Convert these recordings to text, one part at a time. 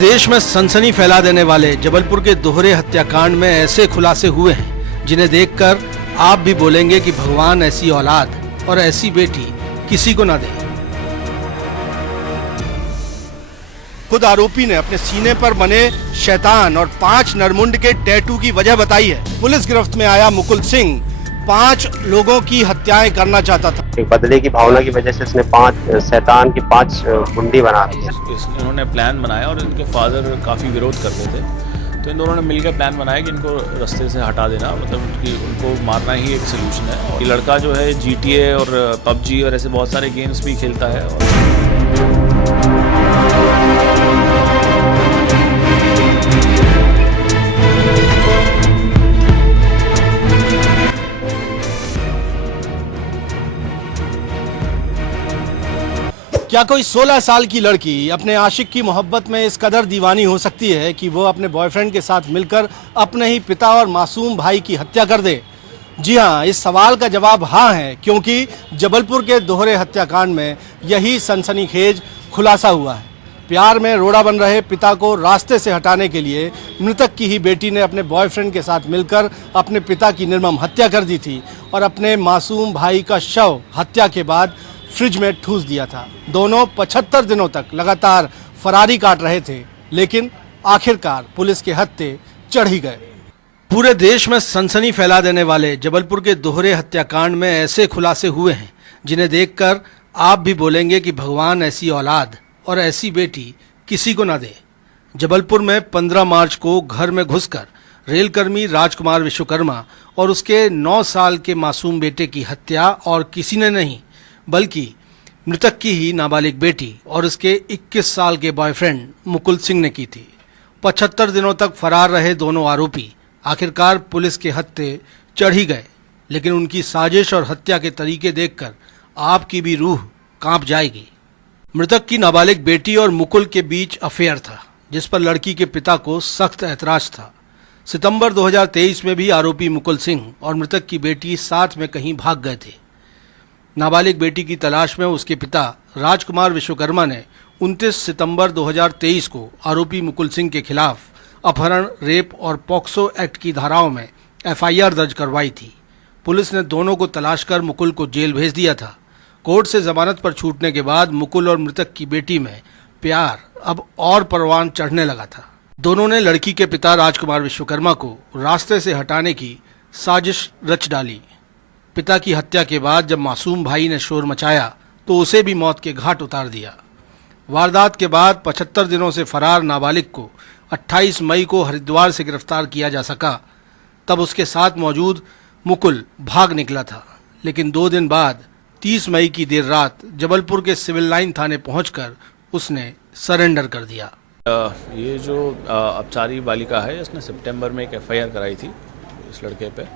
देश में सनसनी फैला देने वाले जबलपुर के दोहरे हत्याकांड में ऐसे खुलासे हुए हैं जिन्हें देखकर आप भी बोलेंगे कि भगवान ऐसी औलाद और ऐसी बेटी किसी को ना दे। खुद आरोपी ने अपने सीने पर बने शैतान और 5 नरमुंड के टैटू की वजह बताई है। पुलिस गिरफ्त में आया मुकुल सिंह 5 लोगों की हत्याएं करना चाहता था। एक बदले की भावना की वजह से इसने 5 शैतान की 5 मुंडी बना दी है। इन्होंने प्लान बनाया और इनके फादर काफ़ी विरोध करते थे, तो इन दोनों ने मिलकर प्लान बनाया कि इनको रास्ते से हटा देना, मतलब उनको मारना ही एक सोल्यूशन है। और ये लड़का जो है GTA और PUBG और ऐसे बहुत सारे गेम्स भी खेलता है। क्या कोई 16 साल की लड़की अपने आशिक की मोहब्बत में इस कदर दीवानी हो सकती है कि वो अपने बॉयफ्रेंड के साथ मिलकर अपने ही पिता और मासूम भाई की हत्या कर दे? जी हाँ, इस सवाल का जवाब हाँ है, क्योंकि जबलपुर के दोहरे हत्याकांड में यही सनसनीखेज खुलासा हुआ है। प्यार में रोड़ा बन रहे पिता को रास्ते से हटाने के लिए मृतक की ही बेटी ने अपने बॉयफ्रेंड के साथ मिलकर अपने पिता की निर्मम हत्या कर दी थी और अपने मासूम भाई का शव हत्या के बाद फ्रिज में ठूस दिया था। दोनों 75 दिनों तक लगातार फरारी काट रहे थे, लेकिन आखिरकार पुलिस के हत्थे चढ़ ही गए। पूरे देश में सनसनी फैला देने वाले जबलपुर के दोहरे हत्याकांड में ऐसे खुलासे हुए हैं जिन्हें देखकर आप भी बोलेंगे कि भगवान ऐसी औलाद और ऐसी बेटी किसी को ना दे। जबलपुर में 15 मार्च को घर में घुसकर रेलकर्मी राजकुमार विश्वकर्मा और उसके 9 साल के मासूम बेटे की हत्या और किसी ने नहीं बल्कि मृतक की ही नाबालिग बेटी और उसके 21 साल के बॉयफ्रेंड मुकुल सिंह ने की थी। 75 दिनों तक फरार रहे दोनों आरोपी आखिरकार पुलिस के हत्थे चढ़ ही गए, लेकिन उनकी साजिश और हत्या के तरीके देखकर आपकी भी रूह कांप जाएगी। मृतक की नाबालिग बेटी और मुकुल के बीच अफेयर था, जिस पर लड़की के पिता को सख्त ऐतराज था। सितंबर 2023 में भी आरोपी मुकुल सिंह और मृतक की बेटी साथ में कहीं भाग गए थे। नाबालिग बेटी की तलाश में उसके पिता राजकुमार विश्वकर्मा ने 29 सितंबर 2023 को आरोपी मुकुल सिंह के खिलाफ अपहरण, रेप और पॉक्सो एक्ट की धाराओं में FIR दर्ज करवाई थी। पुलिस ने दोनों को तलाश कर मुकुल को जेल भेज दिया था। कोर्ट से जमानत पर छूटने के बाद मुकुल और मृतक की बेटी में प्यार अब और परवान चढ़ने लगा था। दोनों ने लड़की के पिता राजकुमार विश्वकर्मा को रास्ते से हटाने की साजिश रच डाली। पिता की हत्या के बाद जब मासूम भाई ने शोर मचाया तो उसे भी मौत के घाट उतार दिया। वारदात के बाद 75 दिनों से फरार नाबालिग को 28 मई को हरिद्वार से गिरफ्तार किया जा सका। तब उसके साथ मौजूद मुकुल भाग निकला था, लेकिन 2 दिन बाद 30 मई की देर रात जबलपुर के सिविल लाइन थाने पहुंचकर उसने सरेंडर कर दिया। ये जो अपचारी बालिका है, इसने सितंबर में एक FIR कराई थी इस लड़के पे,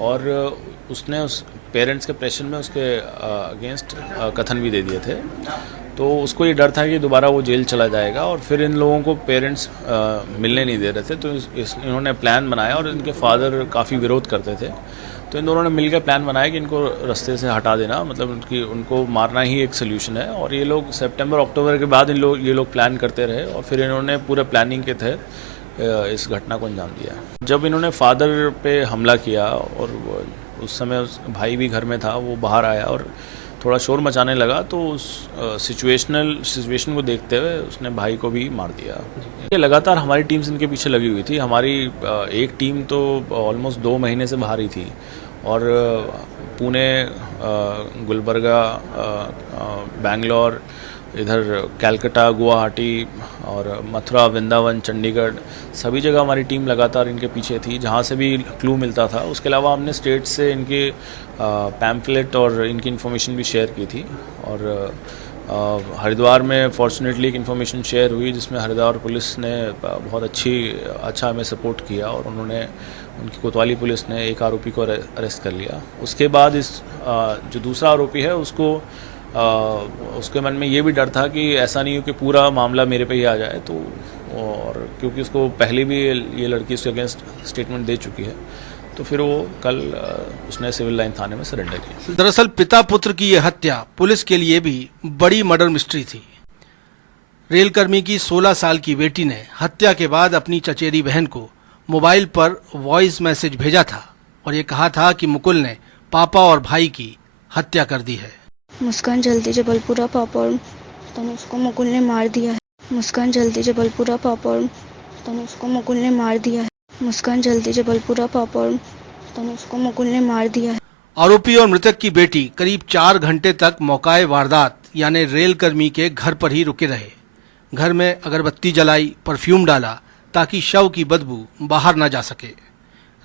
और उसने उस पेरेंट्स के प्रेशर में उसके अगेंस्ट कथन भी दे दिए थे। तो उसको ये डर था कि दोबारा वो जेल चला जाएगा, और फिर इन लोगों को पेरेंट्स मिलने नहीं दे रहे थे, तो इन्होंने प्लान बनाया और इनके फादर काफ़ी विरोध करते थे, तो इन दोनों ने मिलकर प्लान बनाया कि इनको रास्ते से हटा देना, मतलब उनको मारना ही एक सोल्यूशन है। और ये लोग सितंबर अक्टूबर के बाद ये लोग प्लान करते रहे, और फिर इन्होंने पूरे प्लानिंग के तहत इस घटना को अंजाम दिया। जब इन्होंने फादर पे हमला किया और उस समय उस भाई भी घर में था, वो बाहर आया और थोड़ा शोर मचाने लगा, तो उस सिचुएशन को देखते हुए उसने भाई को भी मार दिया। ये लगातार हमारी टीम्स इनके पीछे लगी हुई थी। हमारी एक टीम तो ऑलमोस्ट 2 महीने से बाहर ही थी, और पुणे, गुलबर्गा, बेंगलोर, इधर कैलकाटा, गुवाहाटी और मथुरा, वृंदावन, चंडीगढ़, सभी जगह हमारी टीम लगातार इनके पीछे थी, जहाँ से भी क्लू मिलता था। उसके अलावा हमने स्टेट से इनके पैम्फलेट और इनकी इन्फॉर्मेशन भी शेयर की थी। और हरिद्वार में फॉर्चुनेटली एक इन्फॉर्मेशन शेयर हुई, जिसमें हरिद्वार पुलिस ने बहुत अच्छा हमें सपोर्ट किया, और उनकी कोतवाली पुलिस ने एक आरोपी को अरेस्ट कर लिया। उसके बाद इस जो दूसरा आरोपी है उसके मन में ये भी डर था कि ऐसा नहीं हो कि पूरा मामला मेरे पे ही आ जाए, तो और क्योंकि उसको पहले भी ये लड़की उसके अगेंस्ट स्टेटमेंट दे चुकी है, तो फिर वो कल उसने सिविल लाइन थाने में सरेंडर किया। दरअसल पिता पुत्र की यह हत्या पुलिस के लिए भी बड़ी मर्डर मिस्ट्री थी। रेलकर्मी की 16 साल की बेटी ने हत्या के बाद अपनी चचेरी बहन को मोबाइल पर वॉइस मैसेज भेजा था और ये कहा था कि मुकुल ने पापा और भाई की हत्या कर दी है। मुस्कान जल्दी जबलपुरा पापा और तनुष को मुकुल ने मार दिया है। मुस्कान जल्दी जबलपुरा पापा और तनुष को मुकुल ने मार दिया है। मुस्कान जल्दी जबलपुरा पापा और तनुष को मुकुल ने मार दिया है। आरोपी और मृतक की बेटी करीब 4 घंटे तक मौकाए वारदात यानी रेलकर्मी के घर पर ही रुके रहे। घर में अगरबत्ती जलाई, परफ्यूम डाला ताकि शव की बदबू बाहर न जा सके।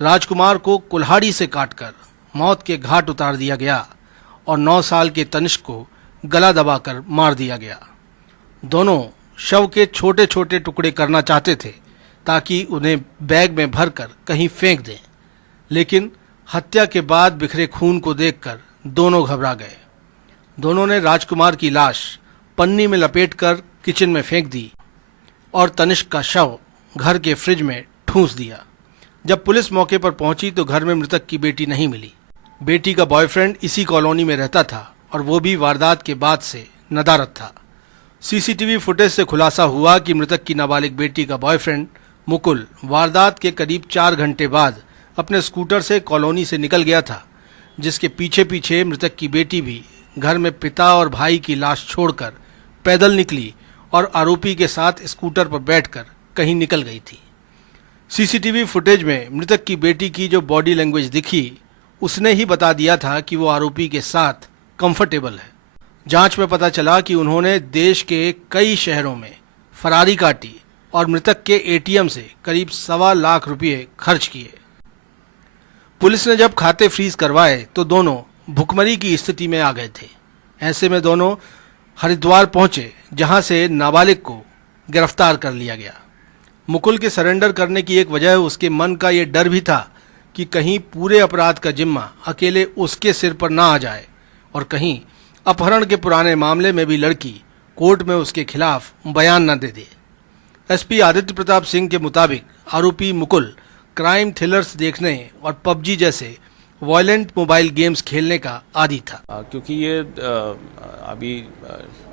राजकुमार को कुल्हाड़ी से काटकर मौत के घाट उतार दिया गया और 9 साल के तनिष्क को गला दबाकर मार दिया गया। दोनों शव के छोटे छोटे टुकड़े करना चाहते थे ताकि उन्हें बैग में भरकर कहीं फेंक दें, लेकिन हत्या के बाद बिखरे खून को देखकर दोनों घबरा गए। दोनों ने राजकुमार की लाश पन्नी में लपेटकर किचन में फेंक दी और तनिष्क का शव घर के फ्रिज में ठूंस दिया। जब पुलिस मौके पर पहुंची तो घर में मृतक की बेटी नहीं मिली। बेटी का बॉयफ्रेंड इसी कॉलोनी में रहता था और वो भी वारदात के बाद से नदारद था। सीसीटीवी फुटेज से खुलासा हुआ कि मृतक की नाबालिग बेटी का बॉयफ्रेंड मुकुल वारदात के करीब 4 घंटे बाद अपने स्कूटर से कॉलोनी से निकल गया था, जिसके पीछे पीछे मृतक की बेटी भी घर में पिता और भाई की लाश छोड़कर पैदल निकली और आरोपी के साथ स्कूटर पर बैठकर कहीं निकल गई थी। सीसीटीवी फुटेज में मृतक की बेटी की जो बॉडी लैंग्वेज दिखी, उसने ही बता दिया था कि वो आरोपी के साथ कंफर्टेबल है। जांच में पता चला कि उन्होंने देश के कई शहरों में फरारी काटी और मृतक के एटीएम से करीब 1.25 लाख रुपए खर्च किए। पुलिस ने जब खाते फ्रीज करवाए तो दोनों भुखमरी की स्थिति में आ गए थे। ऐसे में दोनों हरिद्वार पहुंचे, जहां से नाबालिग को गिरफ्तार कर लिया गया। मुकुल के सरेंडर करने की एक वजह उसके मन का ये डर भी था कि कहीं पूरे अपराध का जिम्मा अकेले उसके सिर पर ना आ जाए और कहीं अपहरण के पुराने मामले में भी लड़की कोर्ट में उसके खिलाफ बयान न दे दे। एसपी आदित्य प्रताप सिंह के मुताबिक आरोपी मुकुल क्राइम थ्रिलर्स देखने और पबजी जैसे वायलेंट मोबाइल गेम्स खेलने का आदी था। क्योंकि ये अभी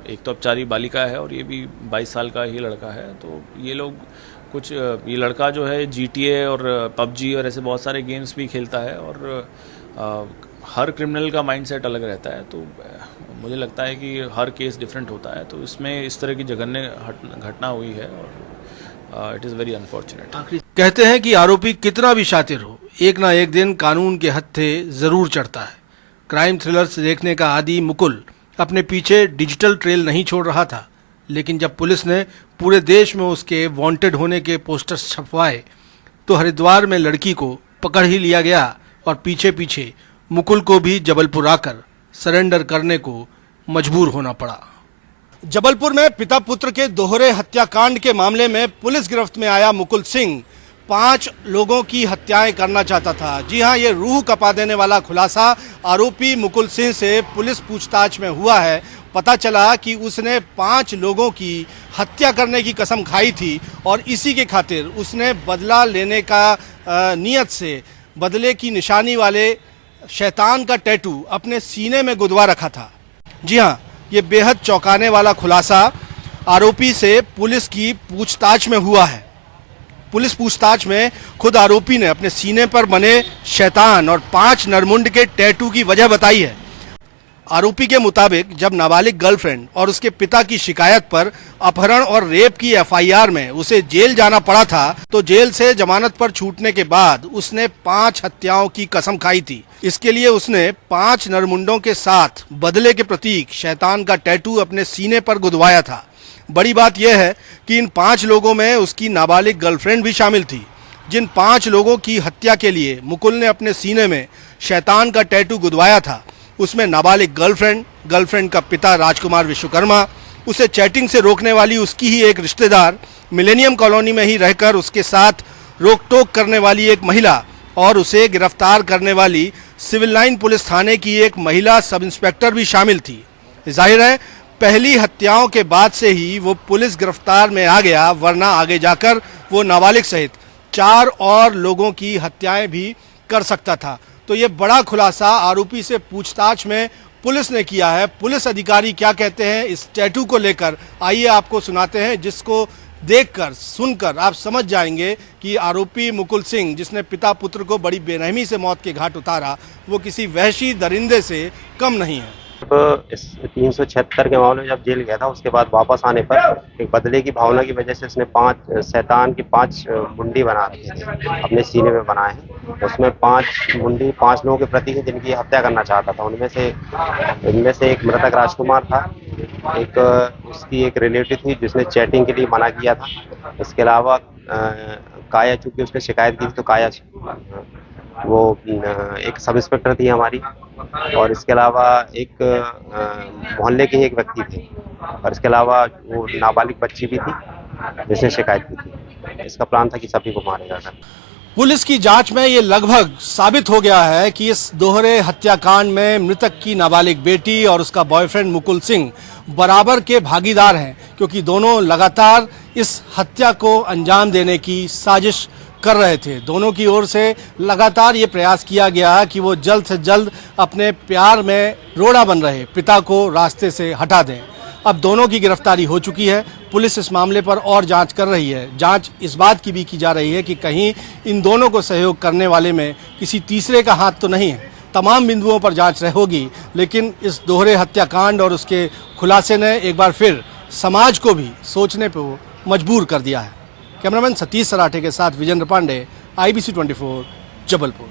एक तो अपचारी बालिका है और ये भी 22 साल का ही लड़का है, तो ये लोग कुछ ये लड़का जो है GTA और पबजी और ऐसे बहुत सारे गेम्स भी खेलता है और हर क्रिमिनल का माइंडसेट अलग रहता है। तो मुझे लगता है कि हर केस डिफरेंट होता है, तो इसमें इस तरह की जघन्य घटना हुई है और इट इज़ वेरी अनफॉर्चुनेट। कहते हैं कि आरोपी कितना भी शातिर हो, एक ना एक दिन कानून के हत्थे जरूर चढ़ता है। क्राइम थ्रिलर्स देखने का आदी मुकुल अपने पीछे डिजिटल ट्रेल नहीं छोड़ रहा था, लेकिन जब पुलिस ने पूरे देश में उसके वांटेड होने के पोस्टर्स छपवाए तो हरिद्वार में लड़की को पकड़ ही लिया गया और पीछे पीछे मुकुल को भी जबलपुर आकर सरेंडर करने को मजबूर होना पड़ा। जबलपुर में पिता पुत्र के दोहरे हत्याकांड के मामले में पुलिस गिरफ्त में आया मुकुल सिंह 5 लोगों की हत्याएं करना चाहता था। जी हां, ये रूह कपा देने वाला खुलासा आरोपी मुकुल सिंह से पुलिस पूछताछ में हुआ है। पता चला कि उसने 5 लोगों की हत्या करने की कसम खाई थी और इसी के खातिर उसने बदला लेने का नियत से बदले की निशानी वाले शैतान का टैटू अपने सीने में गुदवा रखा था। जी हां, ये बेहद चौंकाने वाला खुलासा आरोपी से पुलिस की पूछताछ में हुआ है। पुलिस पूछताछ में खुद आरोपी ने अपने सीने पर बने शैतान और 5 नरमुंड के टैटू की वजह बताई है। आरोपी के मुताबिक जब नाबालिग गर्लफ्रेंड और उसके पिता की शिकायत पर अपहरण और रेप की FIR में उसे जेल जाना पड़ा था, तो जेल से जमानत पर छूटने के बाद उसने 5 हत्याओं की कसम खाई थी। इसके लिए उसने 5 नरमुंडों के साथ बदले के प्रतीक शैतान का टैटू अपने सीने पर गुदवाया था। बड़ी बात यह है कि इन 5 लोगों में उसकी नाबालिग गर्लफ्रेंड भी शामिल थी। जिन 5 लोगों की हत्या के लिए मुकुल ने अपने सीने में शैतान का टैटू गुदवाया था, उसमें नाबालिग गर्लफ्रेंड का पिता राजकुमार विश्वकर्मा, उसे चैटिंग से रोकने वाली उसकी ही एक रिश्तेदार, मिलेनियम कॉलोनी में ही रहकर उसके साथ रोक टोक करने वाली एक महिला और उसे गिरफ्तार करने वाली सिविल लाइन पुलिस थाने की एक महिला सब इंस्पेक्टर भी शामिल थी। जाहिर है पहली हत्याओं के बाद से ही वो पुलिस गिरफ्तार में आ गया, वरना आगे जाकर वो नाबालिग सहित 4 और लोगों की हत्याएं भी कर सकता था। तो ये बड़ा खुलासा आरोपी से पूछताछ में पुलिस ने किया है। पुलिस अधिकारी क्या कहते हैं इस टैटू को लेकर, आइए आपको सुनाते हैं, जिसको देखकर सुनकर आप समझ जाएंगे कि आरोपी मुकुल सिंह, जिसने पिता पुत्र को बड़ी बेरहमी से मौत के घाट उतारा, वो किसी वहशी दरिंदे से कम नहीं है। इस 376 के मामले में जब जेल गया था, उसके बाद वापस आने पर एक बदले की भावना की वजह से इसने 5 शैतान की 5 मुंडी बना रखे थे, अपने सीने में बनाए हैं। उसमें 5 मुंडी 5 लोगों के प्रति है जिनकी हत्या करना चाहता था। इनमें से एक मृतक राजकुमार था, एक उसकी एक रिलेटिव थी जिसने चैटिंग के लिए मना किया था। इसके अलावा काया, चूंकि उसने शिकायत की थी तो काया वो एक सब इंस्पेक्टर थी हमारी, और इसके अलावा एक मोहल्ले के ही एक व्यक्ति थे, और इसके अलावा वो नाबालिग बच्ची भी थी जिसने शिकायत की थी। इसका प्लान था कि सभी को मारेगा कर। पुलिस की जांच में ये लगभग साबित हो गया है कि इस दोहरे हत्याकांड में मृतक की नाबालिग बेटी और उसका बॉयफ्रेंड मुकुल सिंह बराबर के भागीदार हैं, क्योंकि दोनों लगातार इस हत्या को अंजाम देने की साजिश कर रहे थे। दोनों की ओर से लगातार ये प्रयास किया गया कि वो जल्द से जल्द अपने प्यार में रोड़ा बन रहे पिता को रास्ते से हटा दें। अब दोनों की गिरफ्तारी हो चुकी है। पुलिस इस मामले पर और जांच कर रही है। जांच इस बात की भी की जा रही है कि कहीं इन दोनों को सहयोग करने वाले में किसी तीसरे का हाथ तो नहीं है। तमाम बिंदुओं पर जांच होगी, लेकिन इस दोहरे हत्याकांड और उसके खुलासे ने एक बार फिर समाज को भी सोचने पर मजबूर कर दिया है। कैमरामैन सतीश सराठे के साथ विजेंद्र पांडे, IBC 24, जबलपुर।